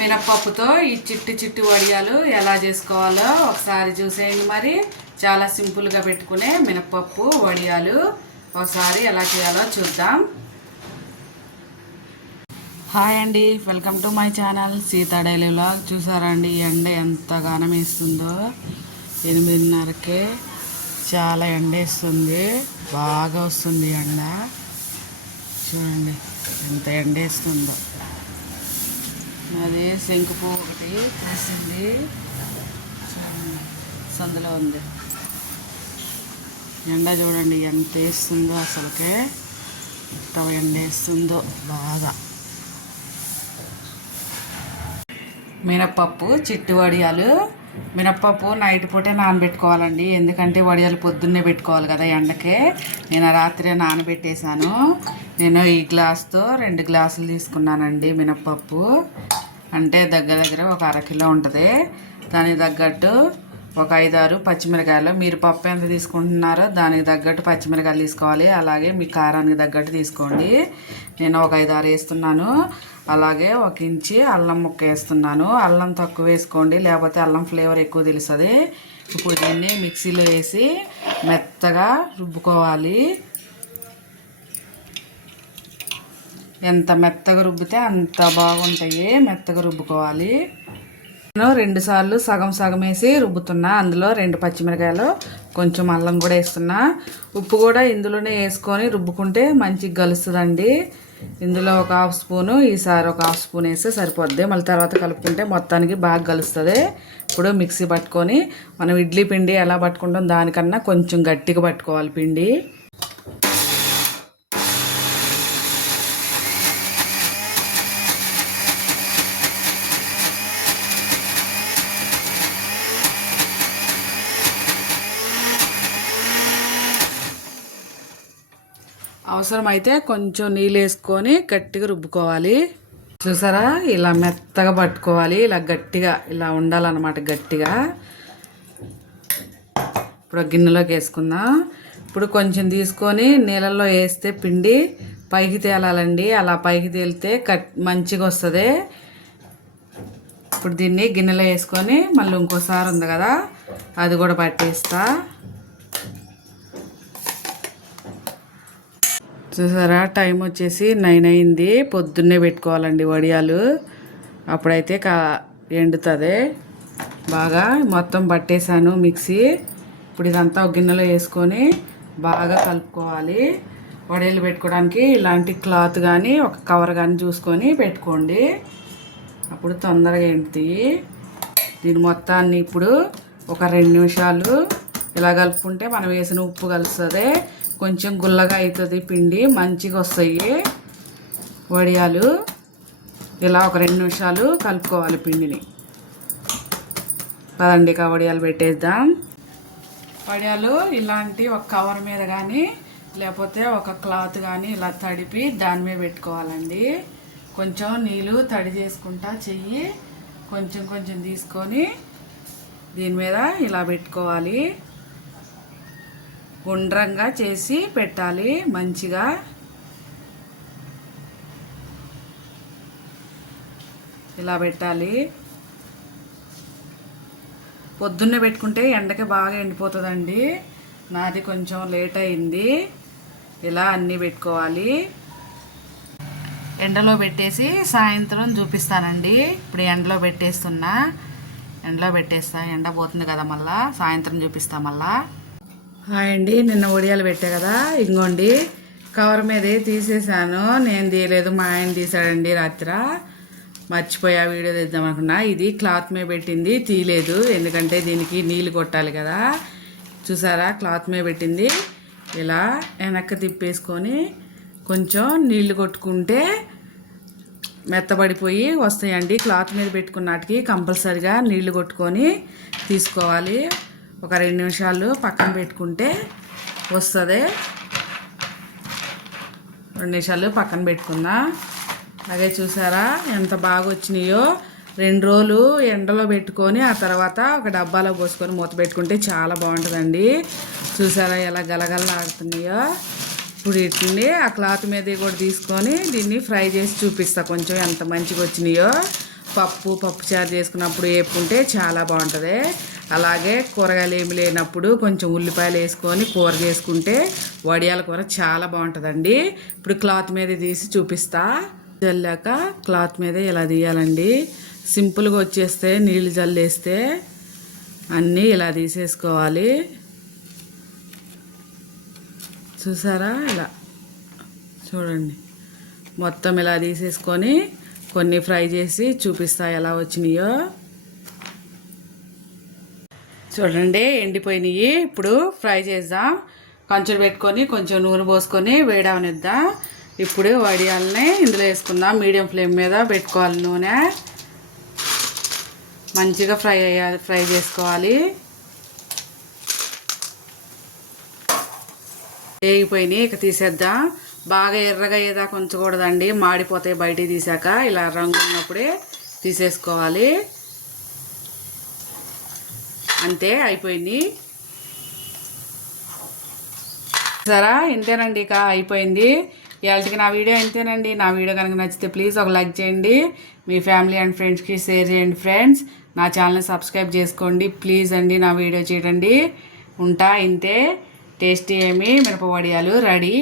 మినప్పప్పుతో ఈ చిట్టి చిట్టి వడియాలు ఎలా చేసుకోవాలో ఒకసారి చూసేయండి మరి. చాలా సింపుల్గా పెట్టుకునే మినప్పప్పు వడియాలు ఒకసారి ఎలా చేయాలో చూద్దాం. హాయ్ అండి welcome to my channel Seeta daily vlog. చూసారా అండి ఈ ఎండ ఎంతగానో వేస్తుందో? ఎనిమిదిన్నరకే చాలా ఎండ వేస్తుంది బాగా వస్తుంది ఎండ. చూడండి ఎంత ఎండ వేస్తుందో. అది శంకు పువ్వు ఒకటి పూసింది సందులో ఉంది. ఎండ చూడండి ఎంత వేస్తుందో అసలుకే. ఎంత ఎండ వేస్తుందో బాగా. మినప్పప్పు చిట్టు వడియాలు. మినప్పప్పు నైట్ పూటే నానబెట్టుకోవాలండి. ఎందుకంటే వడియాలు పొద్దున్నే పెట్టుకోవాలి కదా ఎండకే. నేను రాత్రి నానబెట్టేశాను. నేను ఈ గ్లాస్తో రెండు గ్లాసులు తీసుకున్నానండి మినప్పప్పు. అంటే దగ్గర దగ్గర ఒక అరకిలో ఉంటుంది. దానికి తగ్గట్టు ఒక ఐదారు పచ్చిమిరకాయలు. మీరు పప్పు ఎంత తీసుకుంటున్నారో దానికి తగ్గట్టు పచ్చిమిరకాయలు తీసుకోవాలి. అలాగే మీ కారానికి తగ్గట్టు తీసుకోండి. నేను ఒక ఐదారు వేస్తున్నాను. అలాగే ఒక ఇంచి అల్లం ముక్క వేస్తున్నాను. అల్లం తక్కువ వేసుకోండి. లేకపోతే అల్లం ఫ్లేవర్ ఎక్కువ తెలుస్తుంది. ఇప్పుడు దీన్ని మిక్సీలో వేసి మెత్తగా రుబ్బుకోవాలి. ఎంత మెత్తగా రుబ్బితే అంత బాగుంటాయి. మెత్తగా రుబ్బుకోవాలి. నేను రెండు సార్లు సగం సగం వేసి రుబ్బుతున్నా. అందులో రెండు పచ్చిమిరకాయలు కొంచెం అల్లం కూడా వేస్తున్నా. ఉప్పు కూడా ఇందులోనే వేసుకొని రుబ్బుకుంటే మంచిగా కలుస్తుందండి ఇందులో ఒక హాఫ్ స్పూను ఈసారి ఒక హాఫ్ స్పూన్ వేస్తే సరిపోద్ది. మళ్ళీ తర్వాత కలుపుకుంటే మొత్తానికి బాగా కలుస్తుంది ఇప్పుడు మిక్సీ పట్టుకొని మనం ఇడ్లీ పిండి ఎలా పట్టుకుంటాం దానికన్నా కొంచెం గట్టిగా పట్టుకోవాలి పిండి. అవసరమైతే కొంచెం నీళ్ళు వేసుకొని గట్టిగా రుబ్బుకోవాలి. చూసారా? ఇలా మెత్తగా పట్టుకోవాలి. ఇలా గట్టిగా ఇలా ఉండాలన్నమాట గట్టిగా. ఇప్పుడు గిన్నెలోకి వేసుకుందాం. ఇప్పుడు కొంచెం తీసుకొని నీళ్ళల్లో వేస్తే పిండి పైకి తేలాలండి. అలా పైకి తేలితే కట్ మంచిగా వస్తుంది. ఇప్పుడు దీన్ని గిన్నెలో వేసుకొని మళ్ళీ ఇంకోసారి ఉంది కదా అది కూడా పట్టేస్తా. చూసారా? టైం వచ్చేసి నైన్ అయింది. పొద్దున్నే పెట్టుకోవాలండి వడియాలు. అప్పుడైతే కా ఎండుతుంది. బాగా మొత్తం పట్టేశాను మిక్సీ. ఇప్పుడు ఇదంతా ఒక గిన్నెలో వేసుకొని బాగా కలుపుకోవాలి. వడియాలు పెట్టుకోవడానికి ఇలాంటి క్లాత్ కానీ ఒక కవర్ కానీ చూసుకొని పెట్టుకోండి. అప్పుడు తొందరగా ఎండుతాయి. దీని మొత్తాన్ని ఇప్పుడు ఒక రెండు నిమిషాలు ఇలా కలుపుకుంటే మనం వేసిన ఉప్పు కలుస్తుంది. కొంచెం గుల్లగా అవుతుంది పిండి మంచిగా వస్తాయి వడియాలు. ఇలా ఒక రెండు నిమిషాలు కలుపుకోవాలి పిండిని. పదండి ఇక వడియాలు పెట్టేద్దాం. వడియాలు ఇలాంటి ఒక కవర్ మీద కానీ లేకపోతే ఒక క్లాత్ కానీ ఇలా తడిపి దాని మీద పెట్టుకోవాలండి. కొంచెం నీళ్ళు తడి చేసుకుంటా చెయ్యి కొంచెం కొంచెం తీసుకొని దీని మీద ఇలా పెట్టుకోవాలి. గుండ్రంగా చేసి పెట్టాలి మంచిగా. ఇలా పెట్టాలి. పొద్దున్నే పెట్టుకుంటే ఎండకి బాగా ఎండిపోతుందండి. నాది కొంచెం లేట్ అయింది. ఇలా అన్నీ పెట్టుకోవాలి. ఎండలో పెట్టేసి సాయంత్రం చూపిస్తానండి. ఇప్పుడు ఎండలో పెట్టేస్తున్నా. ఎండలో పెట్టేస్తా. ఎండ పోతుంది కదా మళ్ళా. సాయంత్రం చూపిస్తా మళ్ళా. హాయ్ అండి నిన్న ఒడియాలు పెట్టా కదా ఇంకోండి కవర్ మీదే తీసేసాను నేను తీయలేదు మా ఆయన తీసాడండి రాత్రి. మర్చిపోయా వీడియో తీద్దాం అనుకున్నా. ఇది క్లాత్ మీద పెట్టింది తీయలేదు. ఎందుకంటే దీనికి నీళ్ళు కొట్టాలి కదా. చూసారా క్లాత్ మీద పెట్టింది. ఇలా వెనక్కి తిప్పేసుకొని కొంచెం నీళ్ళు కొట్టుకుంటే మెత్తబడిపోయి వస్తాయండి. క్లాత్ మీద పెట్టుకున్నటికి కంపల్సరిగా నీళ్ళు కొట్టుకొని తీసుకోవాలి. ఒక రెండు నిమిషాలు పక్కన పెట్టుకుంటే వస్తుంది. రెండు నిమిషాలు పక్కన పెట్టుకుందాం? అలాగే చూసారా ఎంత బాగా వచ్చినాయో? రెండు రోజులు ఎండలో పెట్టుకొని ఆ తర్వాత ఒక డబ్బాలో పోసుకొని మూత పెట్టుకుంటే చాలా బాగుంటుందండి. చూసారా ఎలా గలగలలాడుతున్నాయో? ఇప్పుడు వీటిని ఆ క్లాత్ మీద కూడా తీసుకొని దీన్ని ఫ్రై చేసి చూపిస్తా కొంచెం ఎంత మంచిగా వచ్చినాయో. పప్పు పప్పు చారు చేసుకున్నప్పుడు వేపుకుంటే చాలా బాగుంటుంది. అలాగే కూరగాయలు ఏమి లేనప్పుడు కొంచెం ఉల్లిపాయలు వేసుకొని కూర చేసుకుంటే వడియాల కూర చాలా బాగుంటుందండి. ఇప్పుడు క్లాత్ మీద తీసి చూపిస్తా. చల్లాక క్లాత్ మీద ఇలా తీయాలండి. సింపుల్గా వచ్చేస్తే నీళ్ళు జల్లేస్తే అన్నీ ఇలా తీసేసుకోవాలి. చూసారా ఇలా? చూడండి. మొత్తం ఇలా తీసేసుకొని కొన్ని ఫ్రై చేసి చూపిస్తా ఎలా వచ్చినాయో. చూడండి ఎండిపోయినాయి. ఇప్పుడు ఫ్రై చేద్దాం. కంచులు పెట్టుకొని కొంచెం నూనె పోసుకొని వేడవనిద్దాం. ఇప్పుడు వడియాలని ఇందులో వేసుకుందాం. మీడియం ఫ్లేమ్ మీద పెట్టుకోవాలి నూనె. మంచిగా ఫ్రై అయ్యాలి ఫ్రై చేసుకోవాలి. వేగిపోయినాయి ఇక తీసేద్దాం. బాగా ఎర్రగా అయ్యేదాకా ఉంచకూడదండి. మాడిపోతాయి బయటికి తీసాక. ఇలా రంగు ఉన్నప్పుడే తీసేసుకోవాలి. అంతే అయిపోయింది. సరా ఇంతేనండి ఇక అయిపోయింది. ఇవాళకి నా వీడియో ఇంతేనండి. నా వీడియో కనుక నచ్చితే ప్లీజ్ ఒక లైక్ చేయండి. మీ ఫ్యామిలీ అండ్ ఫ్రెండ్స్కి షేర్ చేయండి ఫ్రెండ్స్. నా ఛానల్ని సబ్స్క్రైబ్ చేసుకోండి. ప్లీజ్ అండి నా వీడియో చేయండి ఉంటా ఇంతే. టేస్టీ ఏమి మిరప వడియాలు రెడీ.